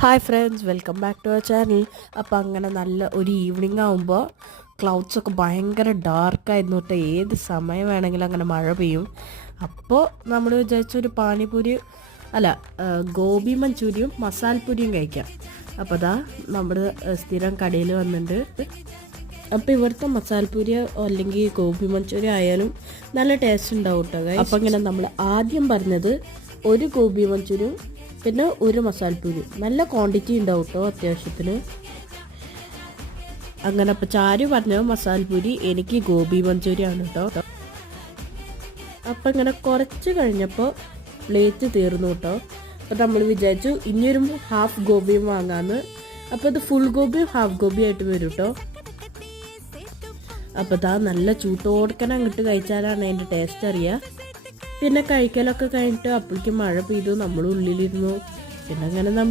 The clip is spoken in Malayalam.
Hi friends, welcome back to our channel. അപ്പോൾ അങ്ങനെ നല്ല ഒരു ഈവനിങ് ആകുമ്പോൾ ക്ലൗഡ്സൊക്കെ ഭയങ്കര ഡാർക്കായിരുന്നു കേട്ടോ. ഏത് സമയം വേണമെങ്കിലും അങ്ങനെ മഴ പെയ്യും. അപ്പോൾ നമ്മൾ വിചാരിച്ചൊരു പാനിപൂരി അല്ല ഗോബി മഞ്ചൂരിയും മസാലപ്പൂരിയും കഴിക്കാം. അപ്പോൾ അതാ നമ്മുടെ സ്ഥിരം കടയിൽ വന്നിട്ടുണ്ട്. അപ്പോൾ ഇവിടുത്തെ മസാലപ്പൂരി അല്ലെങ്കിൽ ഗോബി മഞ്ചൂരി ആയാലും നല്ല ടേസ്റ്റ് ഉണ്ടാവും കേട്ടോ. അപ്പോൾ ഇങ്ങനെ നമ്മൾ ആദ്യം പറഞ്ഞത് ഒരു ഗോബി മഞ്ചൂരിയും പിന്നെ ഒരു മസാലപ്പൂരി, നല്ല ക്വാണ്ടിറ്റി ഉണ്ടാവും കേട്ടോ അത്യാവശ്യത്തിന്. അങ്ങനെ അപ്പോൾ ചാരു പറഞ്ഞ മസാലപ്പൂരി, എനിക്ക് ഗോബി മഞ്ചൂരിയാണ് കേട്ടോ. അപ്പം ഇങ്ങനെ കുറച്ച് കഴിഞ്ഞപ്പോൾ പ്ലേറ്റ് തീർന്നു കേട്ടോ. അപ്പോൾ നമ്മൾ വിചാരിച്ചു ഇനിയൊരു ഹാഫ് ഗോബിയും വാങ്ങാമെന്ന്. അപ്പോൾ ഇത് ഫുൾ ഗോബിയും ഹാഫ് ഗോബിയും ആയിട്ട് വരും കേട്ടോ. അപ്പോൾ ഇതാ നല്ല ചൂട്ടോടുക്കനെ അങ്ങോട്ട് കഴിച്ചാലാണ് അതിൻ്റെ ടേസ്റ്റ് അറിയുക. പിന്നെ കഴിക്കലൊക്കെ കഴിഞ്ഞിട്ട് അപ്പോഴേക്കും മഴ പെയ്തു, നമ്മൾ ഉള്ളിലിരുന്നു. പിന്നെ അങ്ങനെ